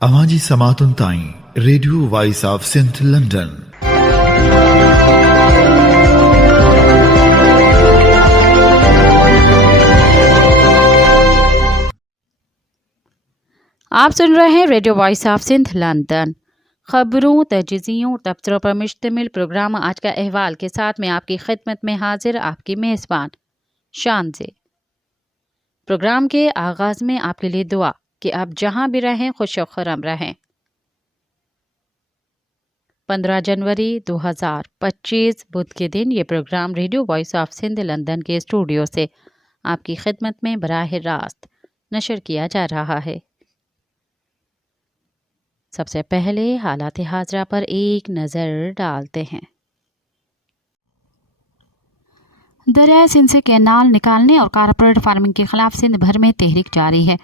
अवाजी समातुन ताई radio voice of Sindh London. आप सुन रहे हैं radio voice of Sindh London. खबरों, तजज़ियों और तबसरों पर मुश्तमिल प्रोग्राम आज का अहवाल के साथ मैं आपकी खिदमत में हाजिर आपकी मेज़बान शान से। प्रोग्राम के आगाज़ में आपके लिए दुआ कि आप जहां भी रहें खुश और खुर्रम रहें। 15 जनवरी 2025 बुध के दिन ये program radio voice of Sindh London के स्टूडियो से आपकी खिदमत में बराह रास्त नशर किया जा रहा है। सबसे पहले हालात हाजरा पर एक नज़र डालते हैं। दरिया सिंध से कैनाल निकालने और कारपोरेट फार्मिंग के खिलाफ सिंध भर में तहरीक जारी है।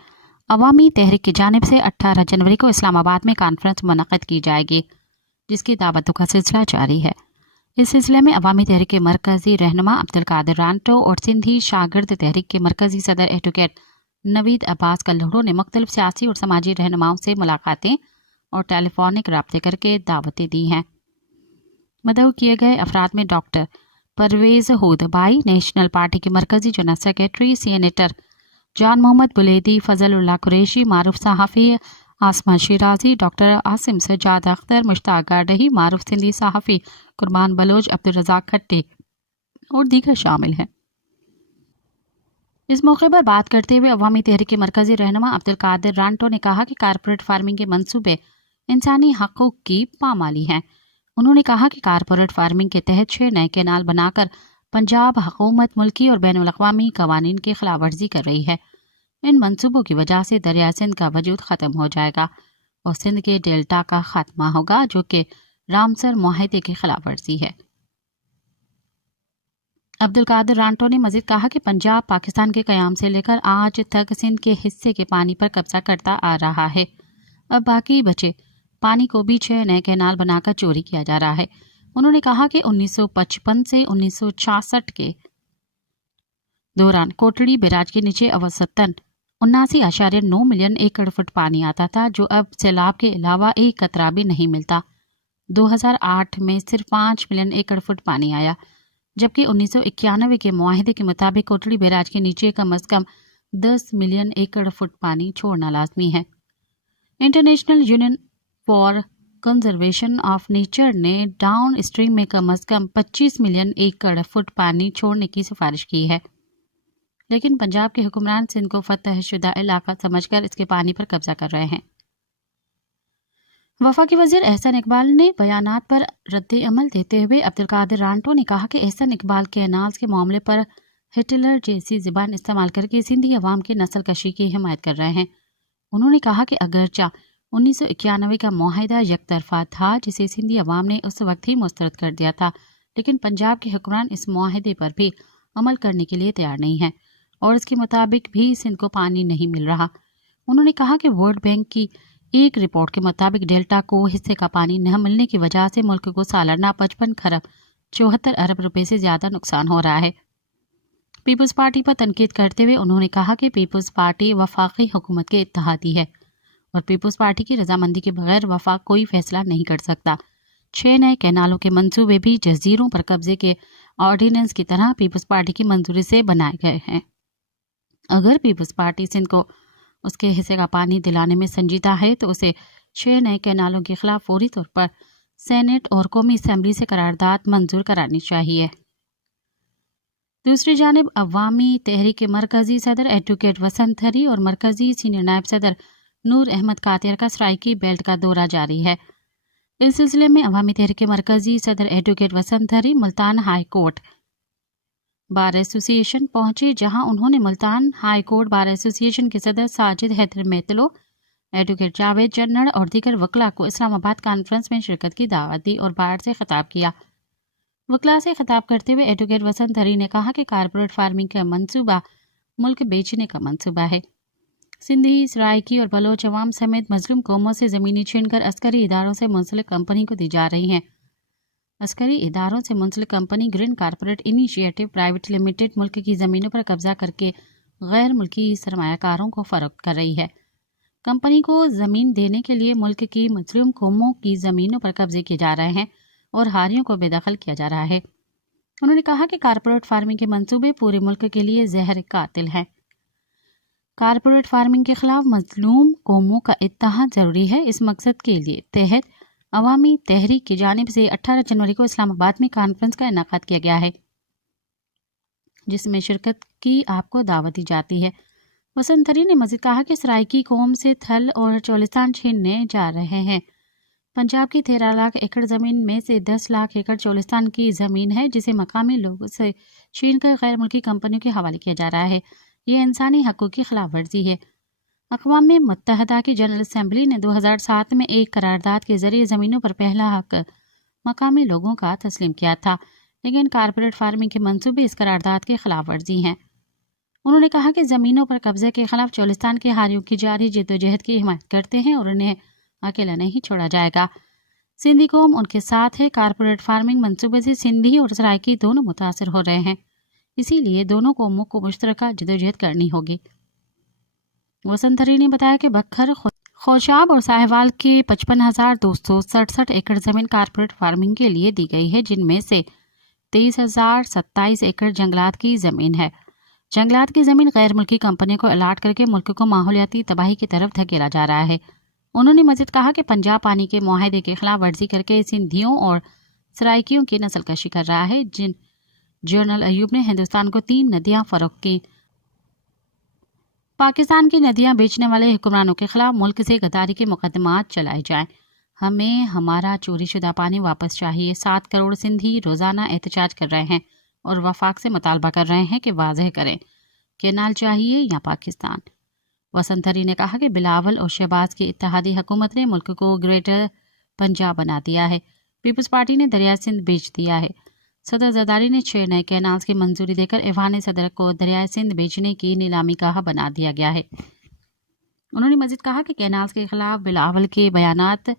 अवामी तहरीक की जानिब से 18 जनवरी को इस्लामाबाद में कॉन्फ्रेंस मुनक़्क़द की जाएगी, जिसकी दावतों का सिलसिला जारी है। इस सिलसिले में अवामी तहरीक के मरकज़ी रहनुमा अब्दुल कादिर रांटो और सिंधी शागिर्द तहरीक के मरकज़ी सदर एडवोकेट नवीद अब्बास कल्लहड़ो ने मुख्तलिफ सियासी और समाजी रहनुमाओं से मुलाकातें और टेलीफोनिक राब्ते करके दावतें दी हैं। मदऊ किए गए अफराद में डॉक्टर परवेज़ होदबाई, नेशनल पार्टी के मरकज़ी जनरल सेक्रेटरी सीनेटर जान मोहम्मद बुलेदी, फजलुल्लाह कुरैशी, मारूफ सहाफ़ी आसमा शिराजी, डॉक्टर आसिम सजाद अख्तर, मुश्ताक गाडही, मारूफ सिंधी सहाफ़ी कुरबान बलोच, अब्दुल रज़ाक खट्टी और दीगर शामिल हैं। इस मौके पर बात करते हुए अवामी तहरीक के मरकज़ी रहनुमा अब्दुल कादिर रांटो ने कहा कि कारपोरेट फार्मिंग के मंसूबे इंसानी हकूक़ की पामाली हैं। उन्होंने कहा कि कारपोरेट फार्मिंग के तहत 6 नए कैनाल बनाकर पंजाब हुकूमत मुल्की और बैनुल अक़वामी कवानीन की खिलाफ वर्जी कर रही है। इन मंसूबों की वजह से दरिया सिंध का वजूद ख़त्म हो जाएगा और सिंध के डेल्टा का खात्मा होगा, जो कि रामसर मुआहदे की खिलाफ वर्जी है। अब्दुल कादिर रांटो ने मजीद कहा कि पंजाब पाकिस्तान के क़याम से लेकर आज तक सिंध के हिस्से के पानी पर कब्जा करता आ रहा है। अब बाकी बचे पानी को भी 6 नए कैनाल बनाकर चोरी किया जा रहा है। उन्होंने कहा कि 1955 से 1966 के दौरान कोटड़ी बैराज के नीचे औसतन 79.9 मिलियन एकड़ फुट पानी आता था, जो अब सैलाब के अलावा एक कतरा भी नहीं मिलता। 2008 में सिर्फ 5 मिलियन एकड़ फुट पानी आया, जबकि 1991 के मुआहदे के मुताबिक कोटड़ी बैराज के नीचे कम अज़ कम 10 मिलियन एकड़ फुट पानी छोड़ना लाजमी है। International union for conservation of nature ने डाउन स्ट्रीम में कम अज़ कम 25 मिलियन एकड़ फुट पानी छोड़ने की सिफारिश की है, लेकिन पंजाब के हुक्मरान सिंध को फतह शुदा इलाका समझकर इसके पानी पर कब्जा कर रहे हैं। वफाकी वज़ीर एहसन इकबाल ने बयानात पर रद्द अमल देते हुए अब्दुल कादिर रांटो ने कहा कि एहसन इकबाल कैनाल्स के मामले पर हिटलर जैसी ज़बान इस्तेमाल करके सिंधी अवाम की नस्ल कशी की हिमायत कर रहे हैं। उन्होंने कहा कि अगरचा 1991 का मुआहदा यकतरफा था, जिसे सिंधी अवाम ने उस वक्त ही मुस्तरद कर दिया था, लेकिन पंजाब के हुक्मरान इस मुआहदे पर भी अमल करने के लिए तैयार नहीं है और इसके मुताबिक भी सिंध को पानी नहीं मिल रहा। उन्होंने कहा कि वर्ल्ड बैंक की एक रिपोर्ट के मुताबिक डेल्टा को हिस्से का पानी न मिलने की वजह से मुल्क को सालाना 55 खरब 74 अरब रुपए से ज़्यादा नुकसान हो रहा है। पीपल्स पार्टी पर तनकीद करते हुए उन्होंने कहा कि पीपल्स पार्टी वफाकी हुकूमत के इत्तेहादी है और पीपल्स पार्टी की रजामंदी के बगैर वफाक कोई फैसला नहीं कर सकता। 6 नए कैनालों के मंसूबे भी जजीरों पर कब्जे के ऑर्डिनेंस की तरह पीपल्स पार्टी की मंजूरी से बनाए गए हैं। अगर पीपल्स पार्टी सिंध को उसके हिस्से का पानी दिलाने में संजीदा है तो उसे 6 नए कैनालों के खिलाफ फौरी तौर पर सेनेट और कौमी असम्बली से करारदाद मंजूर करानी चाहिए। दूसरी जानिब अवामी तहरीक के मरकज़ी सदर एडवोकेट वसंत हरी और मरकज़ी सीनियर नायब सदर नूर अहमद कातिर का सराइकी बेल्ट का दौरा जारी है। इस सिलसिले में अवामी तहरीक के मरकज़ी सदर advocate Vasant Hari Multan high court bar association पहुंचे, जहां उन्होंने Multan high court bar association के सदर साजिद हैदर मेतलो, एडवोकेट जावेद जन्नड़ और दीगर वकला को इस्लामाबाद कॉन्फ्रेंस में शिरकत की दावत दी और बार से खिताब किया। वकला से खिताब करते हुए एडवोकेट वसंत हरी ने कहा कि कारपोरेट फार्मिंग का मंसूबा मुल्क बेचने का मंसूबा है। सिंधी, सराइकी और बलोच अवाम समेत मजलूम कौमों से ज़मीनी छीनकर अस्करी इदारों से मुंसलिक कंपनी को दी जा रही हैं। अस्करी इदारों से मुंसलिक company green corporate initiative private limited मुल्क की ज़मीनों पर कब्जा करके गैर मुल्की सरमायाकारों को फ़रोख्त कर रही है। कंपनी को जमीन देने के लिए मुल्क की मजलूम कौमों की जमीनों पर कब्जे किए जा रहे हैं और हारियों को बेदखल किया जा रहा है। उन्होंने कहा कि कारपोरेट फार्मिंग के मंसूबे पूरे मुल्क के लिए जहर कातिल हैं। कारपोरेट फार्मिंग के खिलाफ मजलूम कौमों का इत्तेहाद जरूरी है। इस मकसद के लिए तहत अवामी तहरीक की जानिब से 18 जनवरी को इस्लामाबाद में कॉन्फ्रेंस का इनेकाद किया गया है, जिसमें शिरकत की आपको दावत दी जाती है। वसंतरी ने मजीद कहा कि सराइकी कौम से थल और चोलिस्तान छीनने जा रहे हैं। पंजाब की 13 लाख एकड़ जमीन में से 10 लाख एकड़ चोलिस्तान की जमीन है, जिसे मकामी लोगों से छीनकर गैर मुल्की कंपनियों के हवाले किया जा रहा है। ये इंसानी हकूक़ की खिलाफ वर्जी है। अक़वाम मुत्तहदा की जनरल असम्बली ने 2007 में एक करारदाद के जरिए ज़मीनों पर पहला हक मकामी लोगों का तस्लीम किया था, लेकिन कारपोरेट फार्मिंग के मंसूबे इस करारदाद के खिलाफ वर्जी हैं। उन्होंने कहा कि ज़मीनों पर कब्जे के खिलाफ चोलिस्तान के हारियों की जारी जद्दोजहद की हिमायत करते हैं और उन्हें अकेला नहीं छोड़ा जाएगा। सिंधी कौम उनके साथ है। कारपोरेट फार्मिंग मंसूबे से सिंधी और सराइकी दोनों मुतासर हो रहे हैं, इसीलिए दोनों कौमों को मुश्तरका जद्दोजहद करनी होगी। वसंतरी ने बताया कि बखर, खोशाब और साहिवाल के 55,267 एकड़ जमीन कारपोरेट फार्मिंग के लिए दी गई है, जिनमें से 23,027 एकड़ जंगलात की जमीन है। जंगलात की जमीन गैर मुल्की कंपनियों को अलाट करके मुल्क को माहौलियाती तबाही की तरफ धकेला जा रहा है। उन्होंने मजीद कहा कि पंजाब पानी के मुआहदे के खिलाफ वर्जी करके सिंधियों और सराइकियों की नस्लकशी कर रहा है। जनरल अयूब ने हिंदुस्तान को 3 नदियां फरोख्त की। पाकिस्तान की नदियां बेचने वाले हुक्मरानों के खिलाफ मुल्क से गद्दारी के मुकदमात चलाए जाएं। हमें हमारा चोरी शुदा पानी वापस चाहिए। 7 करोड़ सिंधी रोजाना एहतजाज कर रहे हैं और वफाक से मुतालबा कर रहे हैं कि वाज़ेह करें केनाल चाहिए या पाकिस्तान। वसंतरी ने कहा कि बिलावल और शहबाज की इत्तेहादी हुकूमत ने मुल्क को ग्रेटर पंजाब बना दिया है। पीपल्स पार्टी ने दरिया सिंध बेच दिया है। सदर जरदारी ने 6 नए कैनाल्स की मंजूरी देकर ऐवान सदर को दरियाए सिंध बेचने की नीलामी गाह बना दिया गया है। उन्होंने मजीद कहा कि कैनाल्स के खिलाफ बिलावल के बयानात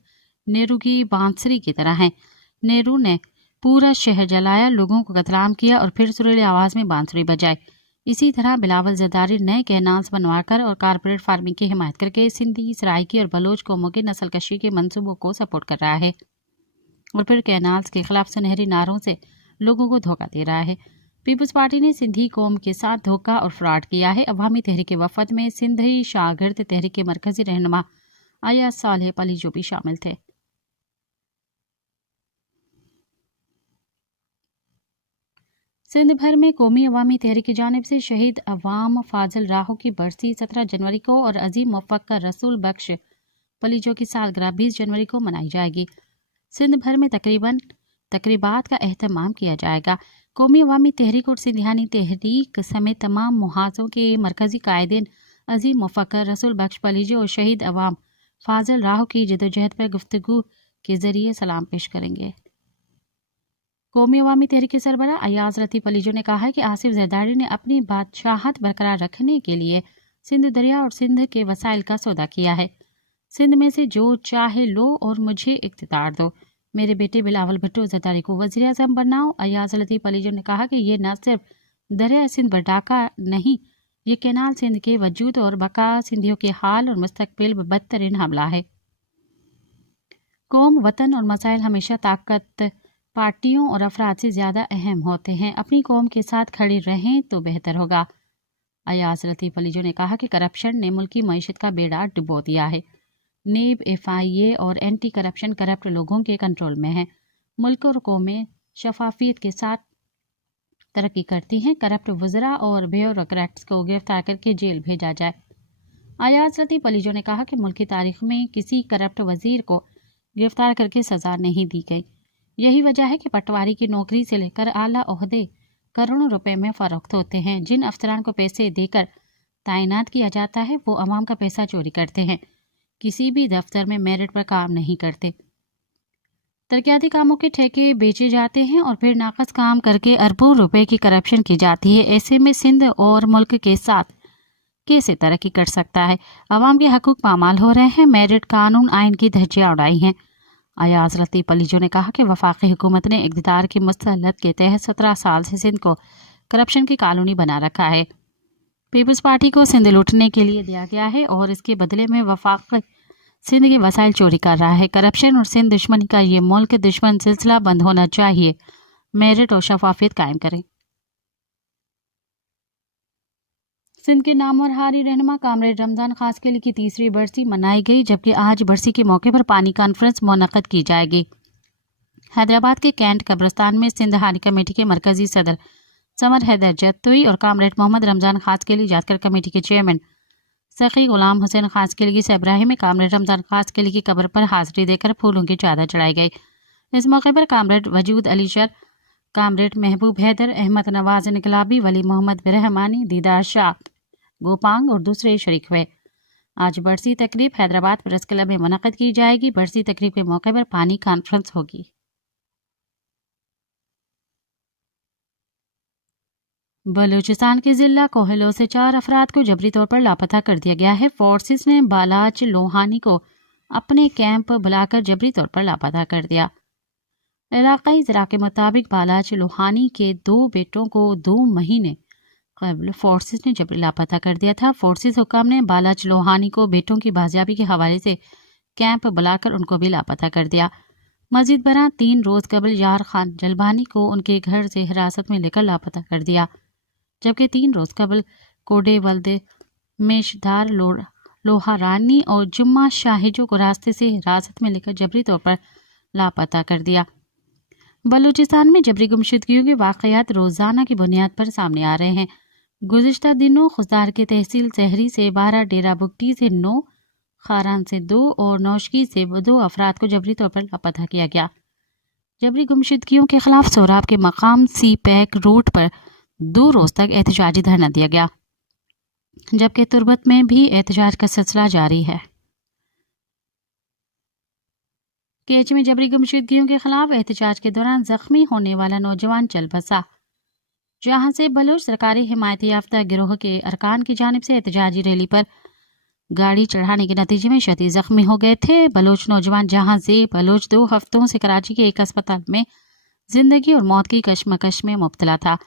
नेहरू की बांसुरी की तरह हैं। नेहरू ने पूरा शहर जलाया, लोगों को कतलाम किया और फिर सुरीली आवाज में बांसुरी बजाई। इसी तरह बिलावल जरदारी नए कैनाल्स बनवाकर और कारपोरेट फार्मिंग की हिमायत करके सिंधी, सराइकी और बलोच कौमों की नस्लकशी के मंसूबों को सपोर्ट कर रहा है और फिर कैनाल्स के खिलाफ सुनहरी नारों से लोगों को धोखा दे रहा है। पीपल्स पार्टी ने सिंधी कौम के साथ धोखा और फ्रॉड किया है। अवामी तहरीक वफद में सिंधी शागिर्द तहरीक के मरकजी रहनुमा अयाज सालेह पलीजो भी शामिल थे। सिंध भर में कौमी अवामी तहरीक की जानिब से शहीद अवाम फाजिल राहो की बरसी 17 जनवरी को और अजीम मुफ़क्कर रसूल बख्श पलीजो की सालगिरह 20 जनवरी को मनाई जाएगी। सिंध भर में तकरीबात का एहतमाम किया जाएगा। कौमी अवामी तहरीक और सिंधियानी तहरीक समेत तमाम मुहाज़ों के मरकजी कायदीन अजीम मुफ़क्कर रसूल बख्श पलीजो और शहीद अवाम फाजिल राहो की जदोजहद पर गुफ्तगू के जरिए सलाम पेश करेंगे। कौमी अवामी तहरीक के सरबरा अयाज लतीफ़ पलीजो ने कहा है कि आसिफ जरदारी ने अपनी बादशाहत बरकरार रखने के लिए सिंध दरिया और सिंध के वसाइल का सौदा किया है। सिंध में से जो चाहे लो और मुझे इख्तियार दो। मेरे बेटे बिलावल भुट्टो जरदारी को वज़ीर आज़म बनाओ। अयाज लतीफ़ पलीजो ने कहा कि ये न सिर्फ दरिया सिंध पर डाका नहीं, ये कैनाल सिंध के वजूद और बका, सिंधियों के हाल और मुस्तकबिल पर बदतरीन हमला है। कौम, वतन और मसाइल हमेशा ताकत पार्टियों और अफराद से ज़्यादा अहम होते हैं। अपनी कौम के साथ खड़ी रहें तो बेहतर होगा। अयाज लतीफ़ पलीजो ने कहा कि करप्शन ने मुल्की मईशत का बेड़ा डुबो दिया है। नेब, FIA और एंटी करप्शन करप्ट लोगों के कंट्रोल में है। मुल्क और कौमें शफाफियत के साथ तरक्की करती हैं। करप्ट वज़रा और ब्यूरोक्रेट्स को गिरफ्तार करके जेल भेजा जाए। अयाज लतीफ़ पलीजो ने कहा कि मुल्क की तारीख में किसी करप्ट वज़ीर को गिरफ्तार करके सज़ा नहीं दी गई। यही वजह है कि पटवारी की नौकरी से लेकर आला ओहदे करोड़ों रुपए में फरोख्त होते हैं। जिन अफसरान को पैसे देकर तैनात किया जाता है वो अवाम का पैसा चोरी करते हैं, किसी भी दफ्तर में मेरिट पर काम नहीं करते। तरक्याती कामों के ठेके बेचे जाते हैं और फिर नाकस काम करके अरबों रुपए की करप्शन की जाती है। ऐसे में सिंध और मुल्क के साथ कैसे तरक्की कर सकता है? अवाम के हकूक पामाल हो रहे हैं। मेरिट कानून आइन की धज्जियां उड़ाई हैं। अयाज लतीफ़ पलीजो ने कहा कि वफाकी हुकूमत ने इक़्तिदार की मुस्तलत के तहत 17 साल से सिंध को करप्शन की कॉलोनी बना रखा है। पीपल्स पार्टी को सिंध लूटने के लिए दिया गया है और इसके बदले में वफाक सिंध के वसाइल चोरी कर रहा है। करप्शन और सिंध दुश्मनी का ये मुल्क दुश्मन सिलसिला बंद होना चाहिए। मेरिट और शफाफियत कायम करें। सिंध के नामवर हारी रहनुमा कामरेड रमजान खासकेली की तीसरी बरसी मनाई गई, जबकि आज बरसी के मौके पर पानी कॉन्फ्रेंस मुनक्कद की जाएगी। हैदराबाद के कैंट कब्रिस्तान में सिंध हारी कमेटी के मरकजी सदर समर हैदर जत्तोई और कामरेड मोहम्मद रमजान खासकेली यादगार कमेटी के चेयरमैन सखी गुलाम हुसैन खासकेली की सरबराही में कामरेड रमजान खासकेली की कब्र पर हाजिरी देकर फूलों की चादर चढ़ाई गई। इस मौके पर कामरेड वजूद अली शर, कामरेड महबूब हैदर, अहमद नवाज इनकलाबी, वली मोहम्मद बिरहमानी, दीदार शाह गोपांग और दूसरे शरीक हुए। आज बरसी तकरीब हैदराबाद प्रेस क्लब में मुनक्कद की जाएगी। बरसी तकरीब के मौके पर पानी कॉन्फ्रेंस होगी। बलूचिस्तान के जिला कोहलो से 4 अफराद को जबरी तौर पर लापता कर दिया गया है। फोर्सेस ने बालाच लोहानी को अपने कैंप बुलाकर जबरी तौर पर लापता कर दिया। इलाकाई ज़रा के मुताबिक बालाच लोहानी के 2 बेटों को 2 महीने कबल फोर्सेस ने जबरी लापता कर दिया था। फोर्सेस हुक्म ने बालाच लोहानी को बेटों की बाजियाबी के हवाले से कैंप बुलाकर उनको भी लापता कर दिया। मजीद बरां 3 रोज कबल यार खान जलबानी को उनके घर से हिरासत में लेकर लापता कर दिया, जबकि 3 रोज कबल कोडे वल्दे मेशदार लोहारानी और जुम्मा शाहिजों को रास्ते से हिरासत में लेकर जबरी तौर पर लापता कर दिया। बलूचिस्तान में जबरी गुमशुदगियों के वाकयात रोजाना की बुनियाद पर सामने आ रहे हैं। गुज़िश्ता दिनों खुशदार के तहसील सहरी से 12, डेरा बुगटी से 9, खारान से 2 और नौशकी से 2 अफराद को जबरी तौर पर लापता किया गया। जबरी गुमशुदगियों के खिलाफ सोराब के मकाम सी पैक रोड पर 2 रोज तक एहतजाजी धरना दिया गया, जबकि तुर्बत में भी एहतजाज का सिलसिला जारी है। केच में जबरी गुमशुदगियों के खिलाफ एहतजाज के दौरान जख्मी होने वाला नौजवान चल बसा, जहां से बलोच सरकारी हिमायत याफ्ता गिरोह के अरकान की जानिब से एहतजाजी रैली पर गाड़ी चढ़ाने के नतीजे में शदीद जख्मी हो गए थे। बलोच नौजवान जहां से बलोच 2 हफ्तों से कराची के एक अस्पताल में जिंदगी और मौत की कशमकश में मुब्तला था,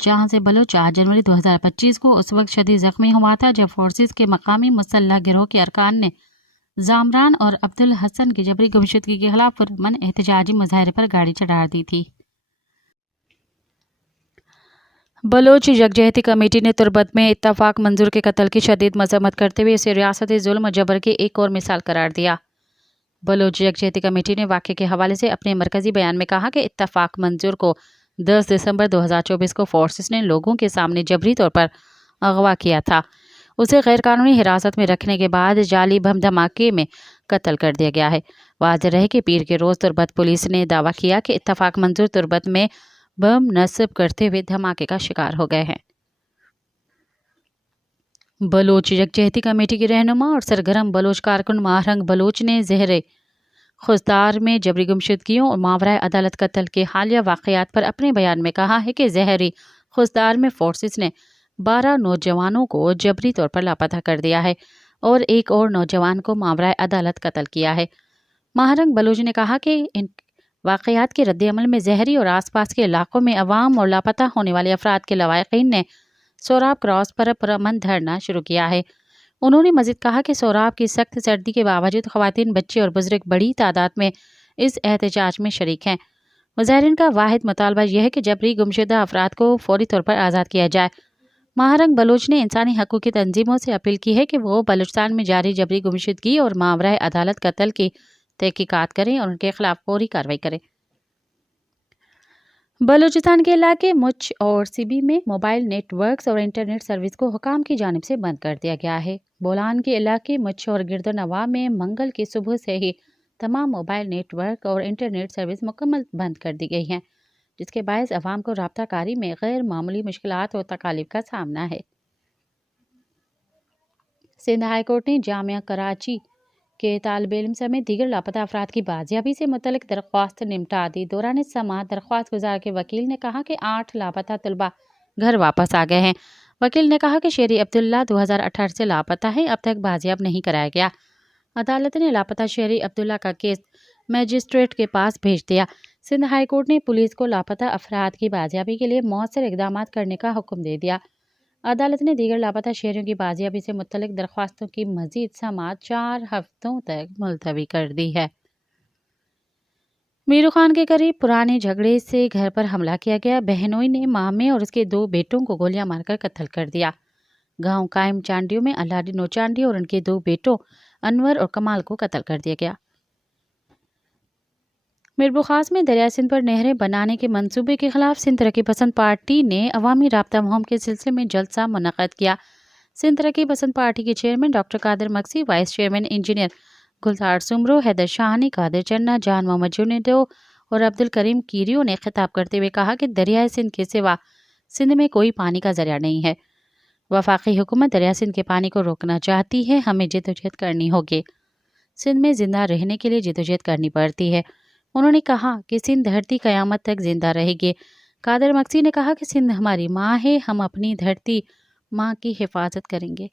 जहां से बलोच 4 जनवरी 2025 को उस वक्त शदीद जख्मी हुआ था जब फोर्सेस के मकामी मुसल्लह गिरोह के अरकान ने जामरान और अब्दुल हसन की जबरी गुमशुदगी के खिलाफ पुरअमन एहतजाजी मुजाहरे पर गाड़ी चढ़ा दी थी। बलोच यकजहती कमेटी ने तुर्बत में इत्तफाक मंजूर के कत्ल की शदीद मजम्मत करते हुए इसे रियासती जुल्म और जबर की एक और मिसाल करार दिया। बलोच यकजहती कमेटी ने वाक़े के हवाले से अपने मरकजी बयान में कहा कि इत्तफाक मंजूर को 10 दिसंबर 2024 को फोर्सेस ने लोगों के सामने जबरी तौर पर अगवा किया था। उसे गैरकानूनी हिरासत में रखने के बाद जाली बम धमाके में कत्ल कर दिया गया है। वाज़ेह रहे कि पीर के रोज़ तुर्बत पुलिस ने दावा किया कि इत्तफाक मंजूर तुर्बत में बम नस्ब करते हुए धमाके का शिकार हो गए हैं। बलोच यकजहती कमेटी के रहनुमा और सरगर्म बलोच कारकुन माहरंग बलोच ने ज़हरे खुजदार में जबरी गुमशुदगियों और मावरा अदालत कत्ल के हालिया वाक़यात पर अपने बयान में कहा है कि ज़हरी खुजदार में फोर्सेस ने 12 नौजवानों को जबरी तौर पर लापता कर दिया है और एक और नौजवान को मावरा अदालत कत्ल किया है। माहरंग बलोच ने कहा कि इन वाक़यात के रद्द-ए-अमल में ज़हरी और आसपास के इलाकों में अवाम और लापता होने वाले अफराद के लवाहिकीन ने सोराब क्रॉस पर पुरअमन धरना शुरू किया है। उन्होंने मज़ीद कहा कि सोराब की सख्त सर्दी के बावजूद ख़वातीन, बच्चे और बुजुर्ग बड़ी तादाद में इस एहतजाज में शरीक हैं। मुज़ाहिरीन का वाहिद मुतालबा यह है कि जबरी गुमशुदा अफराद को फौरी तौर पर आज़ाद किया जाए। माहरंग बलोच ने इंसानी हकूक़ की तंजीमों से अपील की है कि वो बलूचिस्तान में जारी जबरी गुमशुदगी और मावरा अदालत कत्ल की तहकीकात करें और उनके खिलाफ फौरी कार्रवाई करें। बलूचिस्तान के इलाके मुच और सिबी में मोबाइल नेटवर्क्स और इंटरनेट सर्विस को हुकाम की जानिब से बंद कर दिया गया है। बोलान के इलाके मुच और गिरदोनवा में मंगल की सुबह से ही तमाम मोबाइल नेटवर्क और इंटरनेट सर्विस मुकम्मल बंद कर दी गई हैं, जिसके बायस अवाम को राब्ता कारी में गैर मामूली मुश्किलात और तकालीफ का सामना है। सिंध हाई कोर्ट ने जामिया कराची के तालिब इल्म समेत दीगर लापता अफराद की बाजियाबी से मुतल्लिक दरख्वास्त निपटा दी। दौरान समाअत दरख्वास्त गुजार के वकील ने कहा कि 8 लापता तलबा घर वापस आ गए हैं। वकील ने कहा कि शेरी अब्दुल्ला 2018 से लापता है, अब तक बाजियाब नहीं कराया गया। अदालत ने लापता शेरी अब्दुल्ला का केस मैजिस्ट्रेट के पास भेज दिया। सिंध हाई कोर्ट ने पुलिस को लापता अफराद की बाजियाबी के लिए मौसर इकदाम करने का हुक्म दे दिया। عدالت نے دیگر لاپتہ شہریوں کی بازیابی سے متعلق درخواستوں کی مزید سماعت 4 ہفتوں تک ملتوی کر دی ہے۔ میرو خان کے قریب پرانے جھگڑے سے گھر پر حملہ کیا گیا۔ بہنوئی نے مامے اور اس کے 2 بیٹوں کو گولیاں مار کر قتل کر دیا۔ گاؤں قائم چانڈیوں میں اللہ نوچانڈی اور ان کے 2 بیٹوں انور اور کمال کو قتل کر دیا گیا۔ میربوخاص میں دریائے سندھ پر نہریں بنانے کے منصوبے کے خلاف سندھ ترقی پسند پارٹی نے عوامی رابطہ مہم کے سلسلے میں جلسہ منعقد کیا۔ سندھ ترقی پسند پارٹی کے چیئرمین ڈاکٹر قادر مکسی، وائس چیئرمین انجینئر گلزار سمرو، حیدر شاہانی، قادر چنہ، جان محمد جنیدو اور عبدالکریم کیریو نے خطاب کرتے ہوئے کہا کہ دریائے سندھ کے سوا سندھ میں کوئی پانی کا ذریعہ نہیں ہے۔ وفاقی حکومت دریائے سندھ کے پانی کو روکنا چاہتی ہے، ہمیں جدوجہد کرنی ہوگی۔ سندھ میں زندہ رہنے کے لیے جدوجہد کرنی پڑتی ہے۔ انہوں نے کہا کہ سندھ دھرتی قیامت تک زندہ رہے گی۔ قادر مکسی نے کہا کہ سندھ ہماری ماں ہے، ہم اپنی دھرتی ماں کی حفاظت کریں گے۔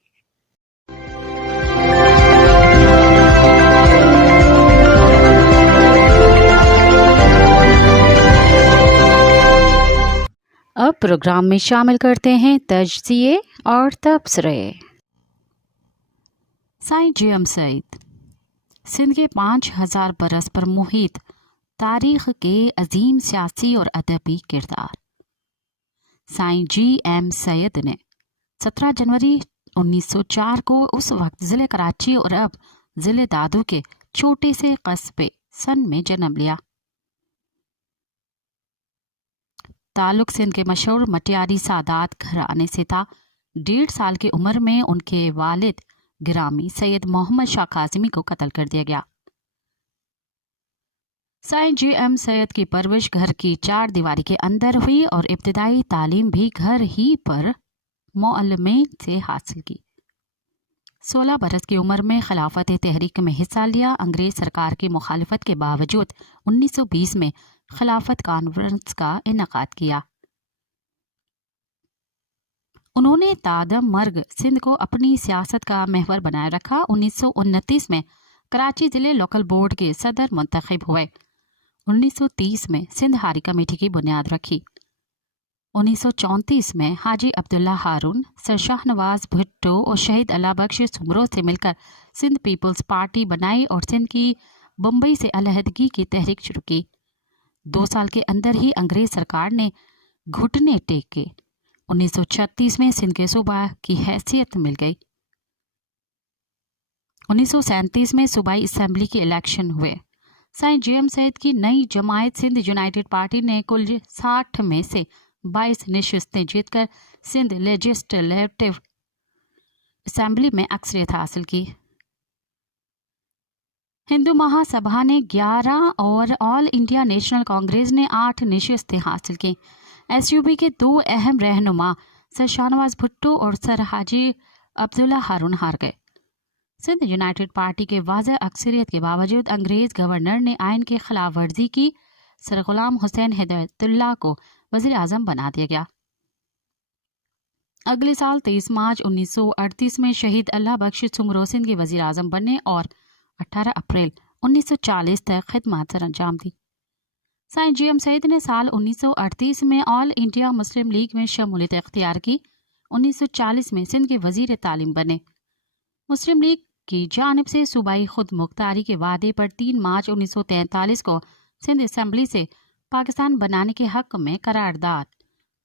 اب پروگرام میں شامل کرتے ہیں تجزیے اور تبصرے۔ سائیں جی ایم سعید، سندھ کے 5000 برس پر محیط تاریخ کے عظیم سیاسی اور ادبی کردار۔ سائیں جی ایم سید نے 17 جنوری 1904 کو اس وقت ضلع کراچی اور اب ضلع دادو کے چھوٹے سے قصبے سن میں جنم لیا۔ تعلق سندھ کے مشہور مٹیاری سادات گھرانے سے تھا۔ 1.5 سال کی عمر میں ان کے والد گرامی سید محمد شاہ کاظمی کو قتل کر دیا گیا۔ سائیں جی ایم سید کی پرورش گھر کی 4 دیواری کے اندر ہوئی اور ابتدائی تعلیم بھی گھر ہی پر معلمین سے حاصل کی۔ 16 برس کی عمر میں خلافت تحریک میں حصہ لیا۔ انگریز سرکار کی مخالفت کے باوجود 1920 میں خلافت کانفرنس کا انعقاد کیا۔ انہوں نے تادم مرگ سندھ کو اپنی سیاست کا محور بنائے رکھا۔ 1929 میں کراچی ضلع لوکل بورڈ کے صدر منتخب ہوئے۔ 1930 میں سندھ ہاری کمیٹی کی بنیاد رکھی۔ 1934 میں حاجی عبداللہ ہارون، سر شاہ نواز بھٹو اور شہید اللہ بخش سمرو سے مل کر سندھ پیپلز پارٹی بنائی اور سندھ کی بمبئی سے علیحدگی کی تحریک شروع کی۔ 2 سال کے اندر ہی انگریز سرکار نے گھٹنے ٹیکے۔ 1936 میں سندھ کے صوبہ کی حیثیت مل گئی۔ 1937 میں صوبائی اسمبلی کے الیکشن ہوئے۔ سائیں جی ایم سید کی نئی جماعت سندھ یونائیٹڈ پارٹی نے کل 60 میں سے 22 نشستیں جیت کر سندھ لیجسلیٹو اسمبلی میں اکثریت حاصل کی۔ ہندو مہا سبھا نے 11 اور آل انڈیا نیشنل کانگریس نے 8 نشستیں حاصل کی۔ ایس یو بی کے 2 اہم رہنما سر شاہ نواز بھٹو اور سر حاجی عبداللہ ہارون ہار گئے۔ سندھ یونائیٹڈ پارٹی کے واضح اکثریت کے باوجود انگریز گورنر نے آئین کی خلاف ورزی کی۔ سر غلام حسین ہدایت اللہ کو وزیر اعظم بنا دیا گیا۔ اگلے سال 23 مارچ 1938 میں شہید اللہ بخش سمرو سندھ کے وزیر اعظم بنے اور 18 اپریل 1940 تک خدمات سر انجام دی۔ سائیں جی ایم سید نے سال 1938 میں آل انڈیا مسلم لیگ میں شمولیت اختیار کی۔ 1940 میں سندھ کے وزیر تعلیم بنے۔ مسلم لیگ کی جانب سے صوبائی خود مختاری کے وعدے پر 3 مارچ 1943 کو سندھ اسمبلی سے پاکستان بنانے کے حق میں قرارداد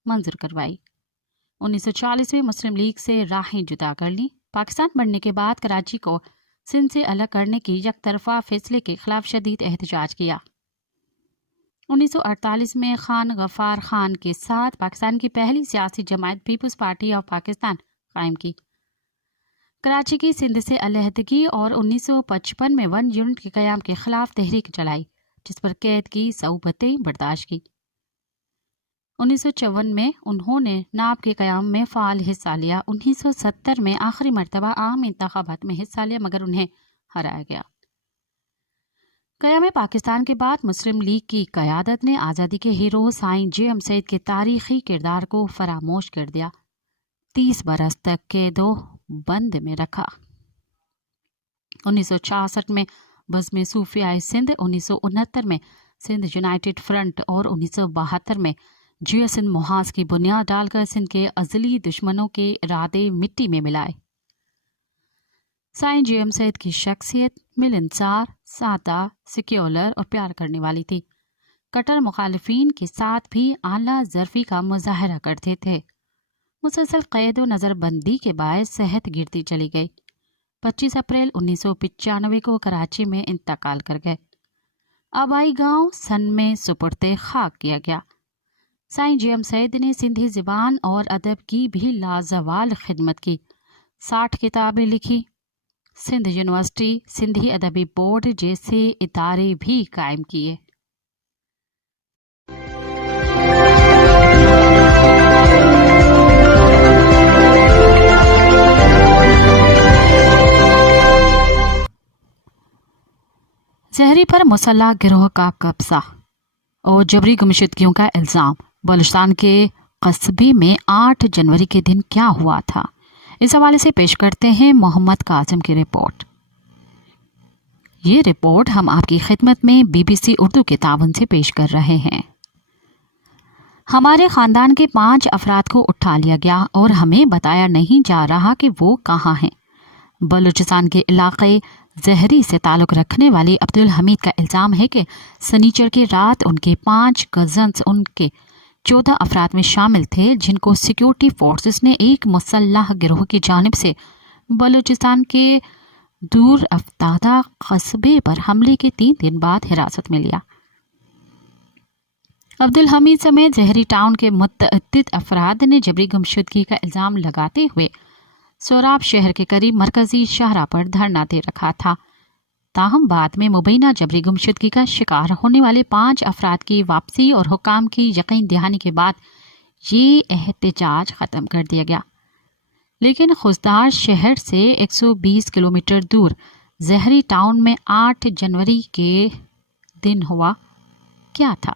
منظور کروائی۔ 1940 میں مسلم لیگ سے راہیں جدا کر لی۔ پاکستان بننے کے بعد کراچی کو سندھ سے الگ کرنے کی یک طرفہ فیصلے کے خلاف شدید احتجاج کیا۔ 1948 میں خان غفار خان کے ساتھ پاکستان کی پہلی سیاسی جماعت پیپلز پارٹی آف پاکستان قائم کی۔ کراچی کی سندھ سے علیحدگی اور 1955 میں 1 یونٹ کے قیام کے خلاف تحریک چلائی، جس پر قید کی صعوبتیں برداشت کی۔ 1954 میں انہوں نے ناب کے قیام میں فعال حصہ لیا۔ 1970 میں آخری مرتبہ عام انتخابات میں حصہ لیا مگر انہیں ہرایا گیا۔ قیام پاکستان کے بعد مسلم لیگ کی قیادت نے آزادی کے ہیرو سائیں جی ایم سید کے تاریخی کردار کو فراموش کر دیا۔ 30 برس تک قید و بند میں رکھا۔ 1966 میں بزم صوفیائے سندھ، 1969 میں سندھ یونائیٹڈ فرنٹ اور 1972 میں जियो सिंध मुहाज की बुनियाद डालकर सिंध के अजली दुश्मनों के इरादे मिट्टी में मिलाए। साईं जीएम सैयद की शख्सियत मिलनसार, सादा, सिक्योलर और प्यार करने वाली थी। कट्टर मुखालिफिन के साथ भी आला ज़र्फी का मुजाहरा करते थे। मुसलसल कैद व नज़रबंदी के बायस सेहत गिरती चली गई। 25 अप्रैल 1995 को कराची में इंतकाल कर गए। आबाई गांव सन में सुपुर्दे खाक किया गया। साईं जीएम सैयद ने सिंधी ज़बान और अदब की भी लाजवाल खिदमत की। 60 किताबें लिखी। सिंध यूनिवर्सिटी, सिंधी अदबी बोर्ड जैसे इदारे भी कायम किए। जहरी पर मुसल्लह गिरोह का कब्जा और जबरी गुमशुदगियों का इल्ज़ाम। बलूचिस्तान के कस्बी में 8 जनवरी के दिन क्या हुआ था, इस हवाले से पेश करते हैं मोहम्मद कासिम की रिपोर्ट। ये रिपोर्ट हम आपकी खिदमत में बीबीसी उर्दू के तावन से पेश कर रहे हैं। हमारे ख़ानदान के 5 अफराद को उठा लिया गया और हमें बताया नहीं जा रहा कि वो कहाँ हैं। बलूचिस्तान के इलाके जहरी से ताल्लुक़ रखने वाले अब्दुल हमीद का इल्ज़ाम है कि सनीचर की रात उनके 5 कज़न्स उनके 14 अफराद में शामिल थे, जिनको सिक्योरिटी फोर्सेस ने एक मुसल्लह गिरोह की जानिब से बलूचिस्तान के दूर अफ्तादा कस्बे पर हमले के 3 दिन बाद हिरासत में लिया। अब्दुल हमीद समेत जहरी टाउन के मुतअद्दिद अफराद ने जबरी गुमशुदगी का इल्ज़ाम लगाते हुए सोराब शहर के करीब मरकजी शाहरा पर धरना दे रखा था। ताहम बाद में मुबैना जबरी गुमशुदगी का शिकार होने वाले 5 अफराद की वापसी और हुकाम की यकीन दहानी के बाद ये एहतजाज ख़त्म कर दिया गया। लेकिन खुजदार शहर से 120 किलोमीटर दूर जहरी टाउन में 8 जनवरी के दिन हुआ क्या था,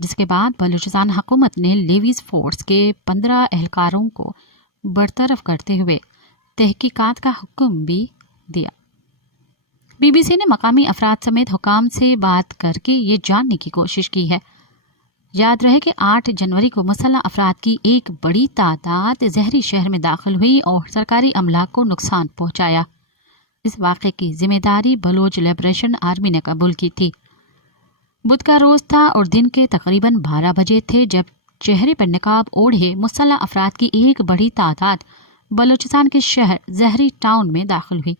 जिसके बाद बलूचिस्तान हुकूमत ने लेवीज फोर्स के 15 एहलकारों को बरतरफ करते हुए तहकीकात का हुक्म भी दिया। बीबीसी ने मकामी अफराद समेत हुकाम से बात करके ये जानने की कोशिश की है। याद रहे कि 8 जनवरी को मुसल्लह अफराद की एक बड़ी तादाद जहरी शहर में दाखिल हुई और सरकारी अमला को नुकसान पहुंचाया। इस वाक़े की जिम्मेदारी बलोच लिबरेशन आर्मी ने कबूल की थी। बुध का रोज़ था और दिन के तकरीबन 12 बजे थे जब चेहरे पर निकाब ओढ़े मुसल्लह अफराद की एक बड़ी तादाद बलूचिस्तान के शहर जहरी टाउन में दाखिल हुई।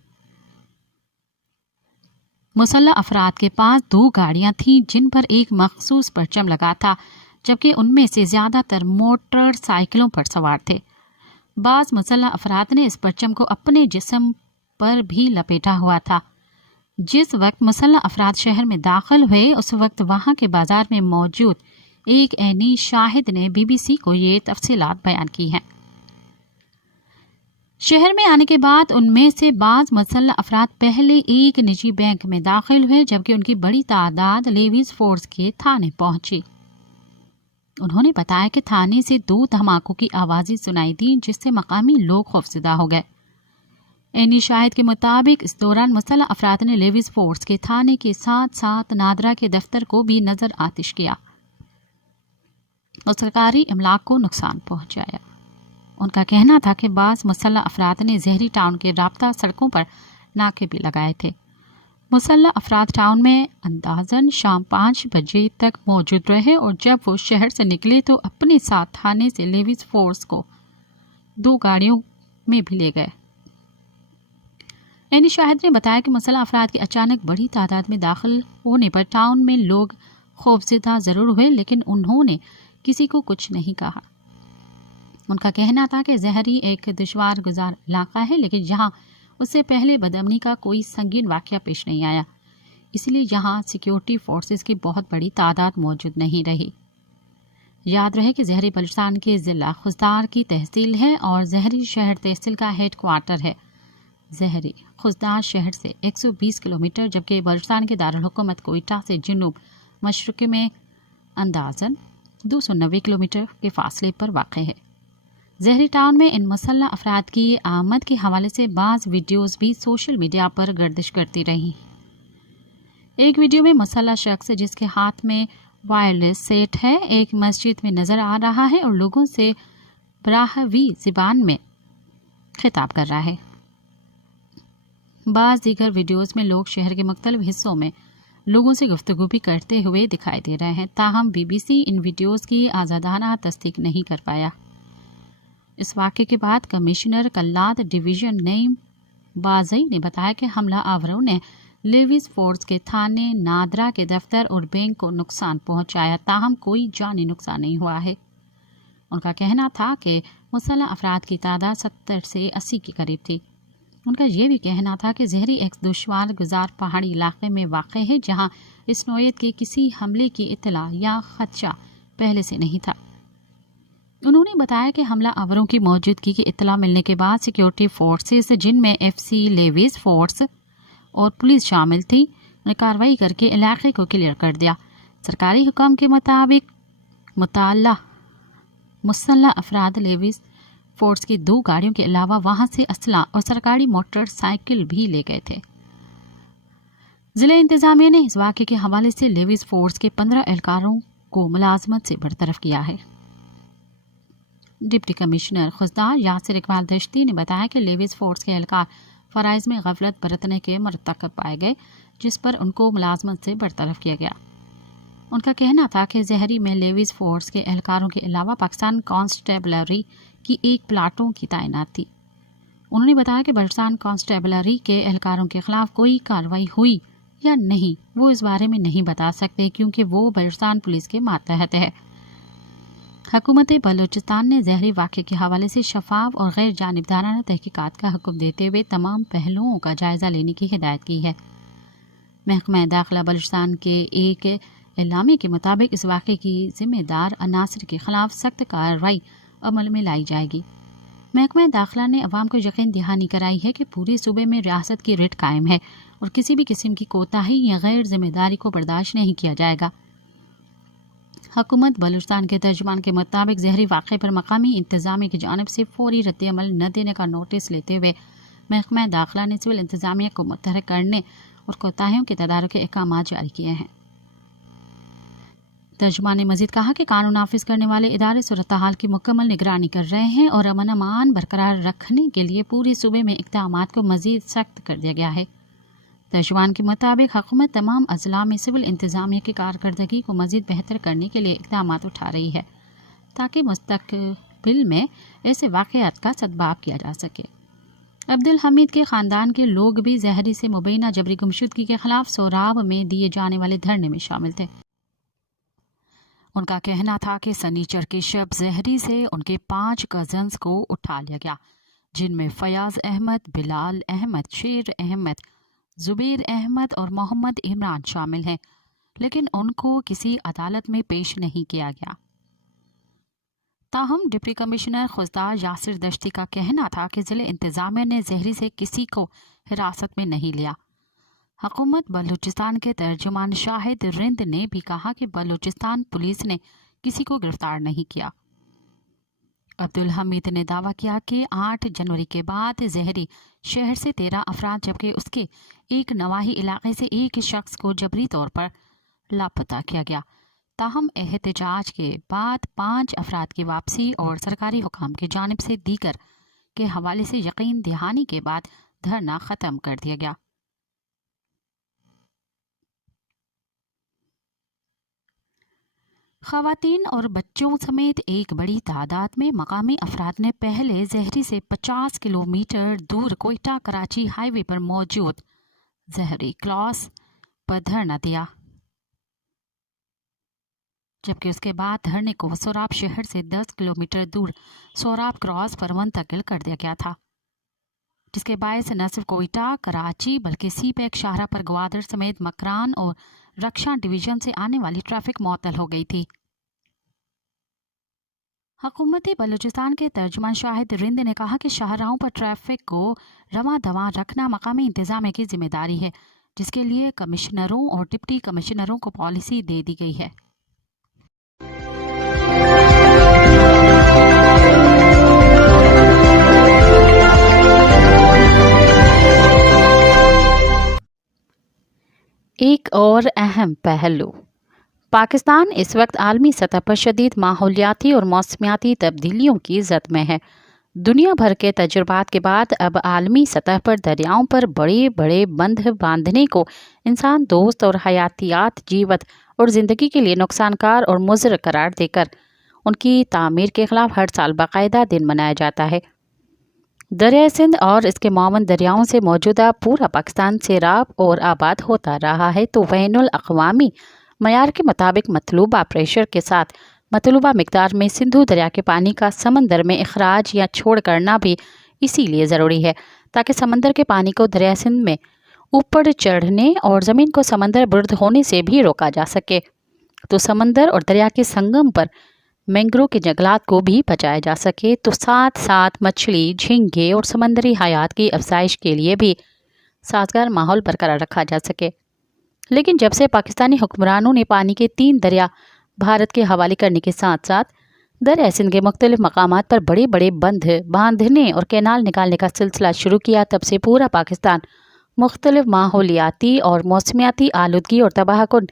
मुसल्लह अफराद के पास 2 गाड़ियां थीं जिन पर एक मखसूस परचम लगा था, जबकि उनमें से ज़्यादातर मोटरसाइकिलों पर सवार थे। बाज़ मुसल्लह अफराद ने इस परचम को अपने जिस्म पर भी लपेटा हुआ था। जिस वक्त मुसल्लह अफराद शहर में दाखिल हुए उस वक्त वहां के बाजार में मौजूद एक ऐनी शाहिद ने बीबीसी को ये तफसीलात बयान की हैं। शहर में आने के बाद उनमें से बाज़ मुसल्लह अफराद पहले एक निजी बैंक में दाखिल हुए, जबकि उनकी बड़ी तादाद लेवीज फोर्स के थाने पहुंची। उन्होंने बताया कि थाने से 2 धमाकों की आवाज़ें सुनाई दी, जिससे मकामी लोग खौफजदा हो गए। ऐनी शाहिद के मुताबिक इस दौरान मुसल्लह अफराद ने लेवीज फोर्स के थाने के साथ साथ नादरा के दफ्तर को भी नजर आतिश किया और सरकारी इमलाक को नुकसान पहुंचाया। उनका कहना था कि बाज़ मुसल्लह अफराद ने जहरी टाउन के राब्ता सड़कों पर नाके भी लगाए थे। मुसल्लह अफराद टाउन में अंदाज़न शाम 5 बजे तक मौजूद रहे और जब वो शहर से निकले तो अपने साथ थाने से लेवीज फोर्स को 2 गाड़ियों में भी ले गए। ऐनी शाहिद ने बताया कि मुसल्लह अफराद के अचानक बड़ी तादाद में दाखिल होने पर टाउन में लोग खौफजदा ज़रूर हुए, लेकिन उन्होंने किसी को कुछ नहीं कहा। उनका कहना था कि जहरी एक दुश्वार गुजार इलाका है, लेकिन यहाँ उससे पहले बदअमनी का कोई संगीन वाक़या पेश नहीं आया, इसलिए यहाँ सिक्योरिटी फोर्सेस की बहुत बड़ी तादाद मौजूद नहीं रही। याद रहे कि जहरी बलूचिस्तान के ज़िला खुजदार की तहसील है और जहरी शहर तहसील का हेड क्वार्टर है। जहरी खुजदार शहर से 120 किलोमीटर, जबकि बलूचिस्तान के दारुल हुकूमत कोयटा से जनूब मशरक़ में अंदाज़न 290 किलोमीटर के फासले पर वाक़ है। जहरी टाउन में इन मुसल्लह अफराद की आमद के हवाले से बाज़ वीडियोज़ भी सोशल मीडिया पर गर्दिश करती रही। एक वीडियो में मुसल्लह शख्स जिसके हाथ में وائرلیس سیٹ ہے، ایک مسجد میں نظر آ رہا ہے اور لوگوں سے براہوی زبان میں خطاب کر رہا ہے۔ بعض دیگر ویڈیوز میں لوگ شہر کے مختلف حصوں میں لوگوں سے گفتگو بھی کرتے ہوئے دکھائی دے رہے ہیں، تاہم بی بی سی ان ویڈیوز کی آزادانہ تصدیق نہیں کر پایا۔ اس واقعے کے بعد کمشنر کلات ڈویژن نعیم بازئی نے بتایا کہ حملہ آوروں نے لیویز فورڈز کے تھانے نادرا کے دفتر اور بینک کو نقصان پہنچایا، تاہم کوئی جانی نقصان نہیں ہوا ہے۔ ان کا کہنا تھا کہ مسلح افراد کی تعداد 70 سے 80 کے قریب تھی۔ ان کا یہ بھی کہنا تھا کہ زہری ایک دشوار گزار پہاڑی علاقے میں واقع ہے جہاں اس نوعیت کے کسی حملے کی اطلاع یا خدشہ پہلے سے نہیں تھا۔ انہوں نے بتایا کہ حملہ آوروں کی موجودگی کی اطلاع ملنے کے بعد سیکیورٹی فورسز، جن میں ایف سی لیویز فورس اور پولیس شامل تھی، نے کارروائی کر کے علاقے کو کلیئر کر دیا۔ سرکاری حکام کے مطابق مطالعہ مسلح افراد لیویز فورس کی 2 گاڑیوں کے علاوہ وہاں سے اسلحہ اور سرکاری موٹر سائیکل بھی لے گئے تھے۔ ضلع انتظامیہ نے اس واقعے کے حوالے سے لیویز فورس کے 15 اہلکاروں کو ملازمت سے برطرف کیا ہے۔ ڈپٹی کمشنر خضدار یاسر اقبال دشتی نے بتایا کہ لیویز فورس کے اہلکار فرائض میں غفلت برتنے کے مرتکب پائے گئے، جس پر ان کو ملازمت سے برطرف کیا گیا۔ ان کا کہنا تھا کہ زہری میں لیویز فورس کے اہلکاروں کے علاوہ پاکستان کانسٹیبلری کی 1 پلاٹون کی تعینات تھی۔ انہوں نے بتایا کہ بلوچستان کانسٹیبلری کے اہلکاروں کے خلاف کوئی کارروائی ہوئی یا نہیں وہ اس بارے میں نہیں بتا سکتے، کیونکہ وہ بلوچستان پولیس کے ماتحت ہے۔ حکومت بلوچستان نے زہری واقعے کے حوالے سے شفاف اور غیر جانبدارانہ تحقیقات کا حکم دیتے ہوئے تمام پہلوؤں کا جائزہ لینے کی ہدایت کی ہے۔ محکمہ داخلہ بلوچستان کے ایک اعلامیے کے مطابق اس واقعے کی ذمہ دار عناصر کے خلاف سخت کارروائی عمل میں لائی جائے گی۔ محکمہ داخلہ نے عوام کو یقین دہانی کرائی ہے کہ پورے صوبے میں ریاست کی ریٹ قائم ہے اور کسی بھی قسم کی کوتاہی یا غیر ذمہ داری کو برداشت نہیں کیا جائے گا۔ حکومت بلوچستان کے ترجمان کے مطابق زہری واقعے پر مقامی انتظامیہ کی جانب سے فوری رد عمل نہ دینے کا نوٹس لیتے ہوئے محکمہ داخلہ نے سول انتظامیہ کو متحرک کرنے اور کوتاہیوں کے تدارک کے احکامات جاری کیے ہیں۔ ترجمان نے مزید کہا کہ قانون نافذ کرنے والے ادارے صورتحال کی مکمل نگرانی کر رہے ہیں اور امن امان برقرار رکھنے کے لیے پورے صوبے میں اقدامات کو مزید سخت کر دیا گیا ہے۔ ترجمان کے مطابق حکومت تمام اضلاع میں سول انتظامیہ کی کارکردگی کو مزید بہتر کرنے کے لیے اقدامات اٹھا رہی ہے تاکہ مستقبل میں ایسے واقعات کا سدباب کیا جا سکے۔ عبدالحمید کے خاندان کے لوگ بھی زہری سے مبینہ جبری گمشدگی کے خلاف سوراب میں دیے جانے والے دھرنے میں شامل تھے۔ ان کا کہنا تھا کہ سنیچر کی شب زہری سے ان کے 5 کزنز کو اٹھا لیا گیا، جن میں فیاض احمد، بلال احمد، شیر احمد، زبیر احمد اور محمد عمران شامل ہیں، لیکن ان کو کسی عدالت میں پیش نہیں کیا گیا۔ تاہم ڈپٹی کمشنر خضدار یاسر دشتی کا کہنا تھا کہ ضلع انتظامیہ نے زہری سے کسی کو حراست میں نہیں لیا۔ حکومت بلوچستان کے ترجمان شاہد رند نے بھی کہا کہ بلوچستان پولیس نے کسی کو گرفتار نہیں کیا۔ عبدالحمید نے دعویٰ کیا کہ 8 جنوری کے بعد زہری شہر سے 13 افراد جبکہ اس کے ایک نواحی علاقے سے ایک شخص کو جبری طور پر لاپتہ کیا گیا۔ تاہم احتجاج کے بعد 5 افراد کی واپسی اور سرکاری حکام کی جانب سے دیگر کے حوالے سے یقین دہانی کے بعد دھرنا ختم کر دیا گیا۔ خواتین اور بچوں سمیت ایک بڑی تعداد میں مقامی افراد نے پہلے زہری سے 50 کلومیٹر دور کوئٹہ کراچی ہائی وے پر موجود زہری کلاس پر دھرنا دیا، جبکہ اس کے بعد دھرنے کو سوراب شہر سے 10 کلومیٹر دور سوراب کراس پر منتقل کر دیا گیا تھا، جس کے باعث نہ صرف کوئٹہ کراچی بلکہ سی پیک شاہراہ پر گوادر سمیت مکران اور رکشا ڈویژن سے آنے والی ٹریفک معطل ہو گئی تھی۔ حکومت بلوچستان کے ترجمان شاہد رند نے کہا کہ شاہراہوں پر ٹریفک کو رواں دواں رکھنا مقامی انتظامیہ کی ذمہ داری ہے، جس کے لیے کمشنروں اور ڈپٹی کمشنروں کو پالیسی دے دی گئی ہے۔ ایک اور اہم پہلو पाकिस्तान इस वक्त आलमी सतह पर शदीद माहौलियाती और मौसमियाती तब्दीलियों की जद में है। दुनिया भर के तजुर्बात के बाद अब आलमी सतह पर दरियाओं पर बड़े बड़े बंध बांधने को इंसान दोस्त और हयातियात जीवत और ज़िंदगी के लिए नुकसानकार और मुज़र करार देकर उनकी तामीर के ख़िलाफ़ हर साल बाकायदा दिन मनाया जाता है। दरिया सिंध और इसके मावन दरियाओं से मौजूदा पूरा पाकिस्तान सैराब और आबाद होता रहा है, तो बैनुल अक़वामी मयार के मुताबिक मतलूबा प्रेशर के साथ मतलूबा मिकदार में सिंधु दरिया के पानी का समंदर में अखराज या छोड़ करना भी इसीलिए ज़रूरी है ताकि समंदर के पानी को दरिया सिंध में ऊपर चढ़ने और ज़मीन को समंदर बुर्द होने से भी रोका जा सके। तो समंदर और दरिया के संगम पर मैंग्रोव के जंगलात को भी बचाया जा सके, तो साथ साथ मछली, झींगे और समंदरी हयात की अफजाइश के लिए भी साजगार माहौल बरकरार रखा जा सके। लेकिन जब से पाकिस्तानी हुक्मरानों ने पानी के 3 दरिया भारत के हवाले करने के साथ साथ दरिया सिंध के मुख्तलिफ मकामात पर बड़े बड़े बंध बांधने और कैनाल निकालने का सिलसिला शुरू किया, तब से पूरा पाकिस्तान मुख्तलिफ माहौलियाती और मौसमियाती आलूदगी और तबाहकुन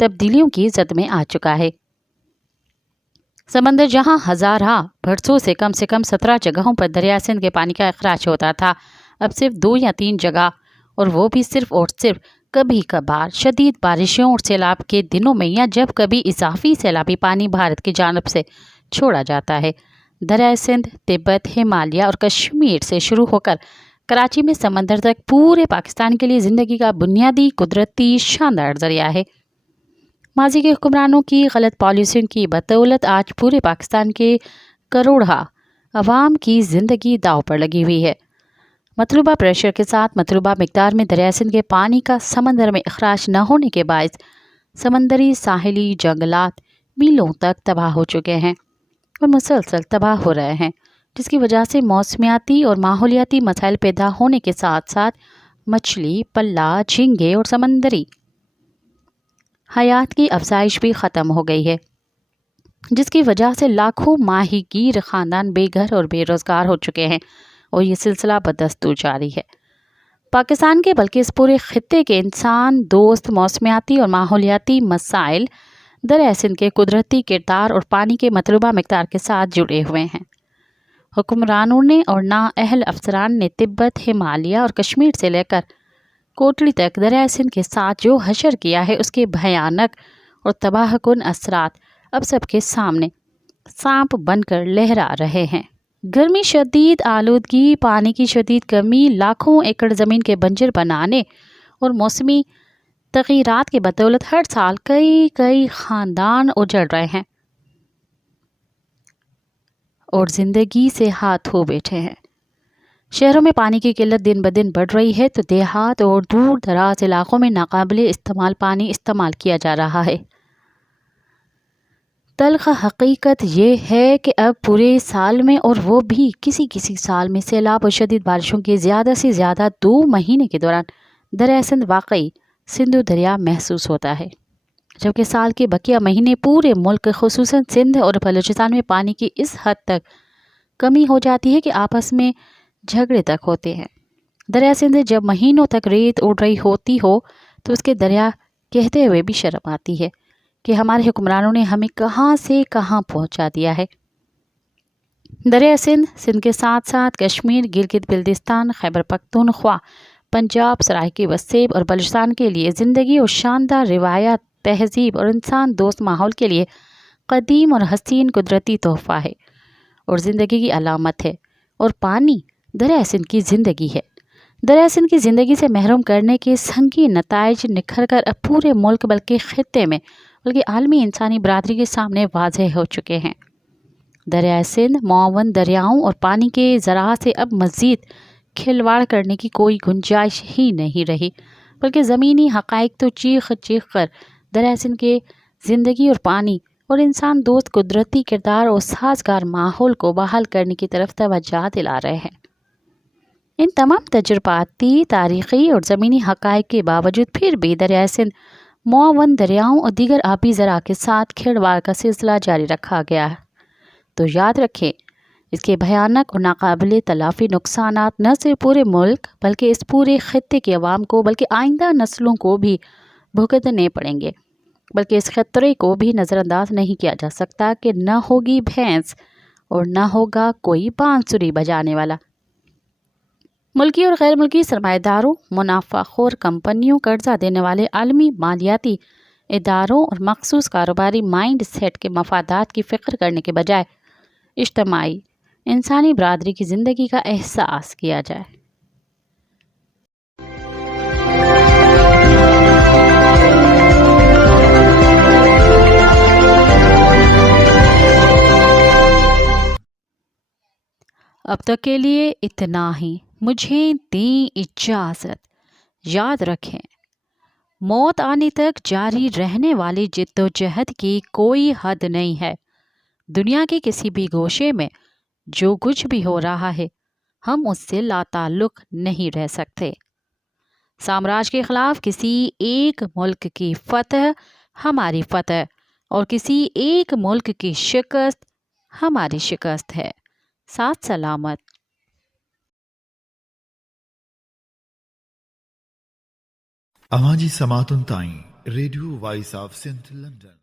तब्दीलियों की जद में आ चुका है। समंदर जहां हज़ारा बरसों से कम 17 जगहों पर दरिया सिंध के पानी का अखराज होता था, अब सिर्फ 2 या 3 जगह, और वो भी सिर्फ और सिर्फ कभी कभार शदीद बारिशों और सैलाब के दिनों में या जब कभी इजाफी सैलाबी पानी भारत की जानब से छोड़ा जाता है। दरिया सिंध तिब्बत, हिमालय और कश्मीर से शुरू होकर कराची में समंदर तक पूरे पाकिस्तान के लिए ज़िंदगी का बुनियादी कुदरती शानदार ज़रिया है। माजी के हुक्मरानों की गलत पॉलिसियों की बदौलत आज पूरे पाकिस्तान के करोड़ा अवाम की ज़िंदगी दाव पर लगी हुई है। मतलूबा प्रेशर के साथ मतलूबा मिकदार में दरिया सिंध के पानी का समंदर में अखराज न होने के बायस समंदरी साहिली जंगलात मीलों तक तबाह हो चुके हैं और मुसलसल तबाह हो रहे हैं, जिसकी वजह से मौसमियाती और माहौलियाती मसाइल पैदा होने के साथ साथ मछली, पल्ला, झींगे और समंदरी हयात की अफजाइश भी ख़त्म हो गई है, जिसकी वजह से लाखों माहीगीर ख़ानदान बेघर और बेरोज़गार हो चुके हैं और ये सिलसिला बदस्तूर जारी है। पाकिस्तान के बल्कि इस पूरे खित्ते के इंसान दोस्त मौसमियाती और माहौलियाती मसाइल दरिया सिंध के कुदरती किरदार और पानी के मतलूबा मिकदार के साथ जुड़े हुए हैं। हुक्मरानों ने और नाअहल अफसरान ने तिब्बत, हिमालय और कश्मीर से लेकर कोटली तक दरिया सिंध के साथ जो हशर किया है, उसके भयानक और तबाहकुन असरात अब सबके सामने सांप बनकर लहरा रहे हैं। गर्मी, शदीद आलूदगी, पानी की शदीद कमी, लाखों एकड़ ज़मीन के बंजर बनाने और मौसमी तग़यीरात के बदौलत हर साल कई ख़ानदान उजड़ रहे हैं और ज़िंदगी से हाथ धो बैठे हैं। शहरों में पानी की किल्लत दिन ब दिन बढ़ रही है, तो देहात और दूर दराज इलाकों में नाकाबिले इस्तेमाल पानी इस्तेमाल किया जा रहा है। तल्ख़ हकीकत ये है कि अब पूरे साल में, और वो भी किसी साल में, सैलाब और शदीद बारिशों के ज़्यादा से ज़्यादा 2 महीने के दौरान दरिया सिंध वाकई सिंधु दरिया महसूस होता है, जबकि साल के बकिया महीने पूरे मुल्क खुसूसन सिंध और बलूचिस्तान में पानी की इस हद तक कमी हो जाती है कि आपस में झगड़े तक होते हैं। दरिया सिंध जब महीनों तक रेत उड़ रही होती हो तो उसके दरिया कहते हुए भी शर्म आती है कि हमारे हुक्मरानों ने हमें कहाँ से कहाँ पहुँचा दिया है। दरिया सिंध के साथ साथ कश्मीर, गिलगित बिल्तिस्तान, खैबर पख्तूनख्वा, पंजाब, सराइकी वसेब और बलूचिस्तान के लिए ज़िंदगी और शानदार रिवायात, तहजीब और इंसान दोस्त माहौल के लिए कदीम और हसीन कुदरती तोहफ़ा है और ज़िंदगी की अलामत है। और पानी दरिया सिंध की ज़िंदगी है। दरिया सिंध की ज़िंदगी से महरूम करने के संगीन नताइज निखर कर अब पूरे मुल्क बल्कि ख़ित्ते में बल्कि आलमी इंसानी बरादरी के सामने वाज़ेह हो चुके हैं। दरिया सिंध मुआवन दरियाओं और पानी के ज़राअत से अब मज़ीद खिलवाड़ करने की कोई गुंजाइश ही नहीं रही, बल्कि ज़मीनी हक़ाइक़ तो चीख कर दरिया सिंध के ज़िंदगी और पानी और इंसान दोस्त कुदरती किरदार और साजगार माहौल को बहाल करने की तरफ तवज्जो दिला रहे हैं। इन तमाम तजुर्बाती, तारीख़ी और ज़मीनी हक़ाइक़ के बावजूद फिर भी दरिया सिंध मुआवन दरियाओं और दीगर आबी ज़रा के साथ खिलवाड़ का सिलसिला जारी रखा गया है। तो याद रखें, इसके भयानक और नाकाबिले तलाफ़ी नुकसानात न सिर्फ पूरे मुल्क बल्कि इस पूरे खित्ते के अवाम को बल्कि आइंदा नस्लों को भी भुगतने पड़ेंगे। بلکہ اس خطرے کو بھی نظر انداز نہیں کیا جا سکتا کہ نہ ہوگی بھینس اور نہ ہوگا کوئی بانسری بجانے والا۔ ملکی اور غیر ملکی سرمایہ داروں، منافع خور کمپنیوں، قرضہ دینے والے عالمی مالیاتی اداروں اور مخصوص کاروباری مائنڈ سیٹ کے مفادات کی فکر کرنے کے بجائے اجتماعی انسانی برادری کی زندگی کا احساس کیا جائے۔ اب تک کے لیے اتنا ہی، مجھے دیں اجازت۔ یاد رکھیں، موت آنے تک جاری رہنے والی جد و جہد کی کوئی حد نہیں ہے۔ دنیا کے کسی بھی گوشے میں جو کچھ بھی ہو رہا ہے، ہم اس سے لا تعلق نہیں رہ سکتے۔ سامراج کے خلاف کسی ایک ملک کی فتح ہماری فتح اور کسی ایک ملک کی شکست ہماری شکست ہے۔ ساتھ سلامت۔ Amaji Samatun Tain, Radio Voice of St. London.